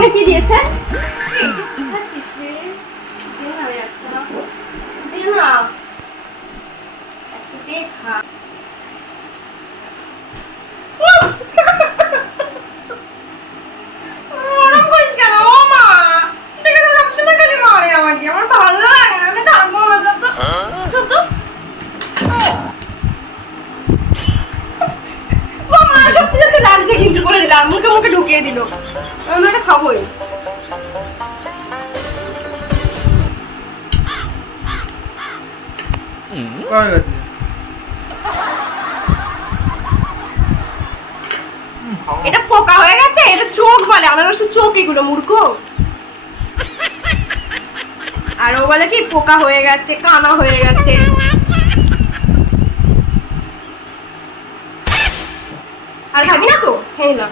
সঙ্গে কি দিয়েছে? লাগছে কিন্তু বলে দিলাম, মুখে মুখে ঢুকিয়ে দিল। আমি এটা খাবোই। এটা পোকা হয়ে গেছে, এটা চোখ বলে, আনারসের চোখ এগুলো, মূর্খ। আর ও বলে কি পোকা হয়ে গেছে, কানা হয়ে গেছে। আর খাবি না তো? হ্যাঁ না।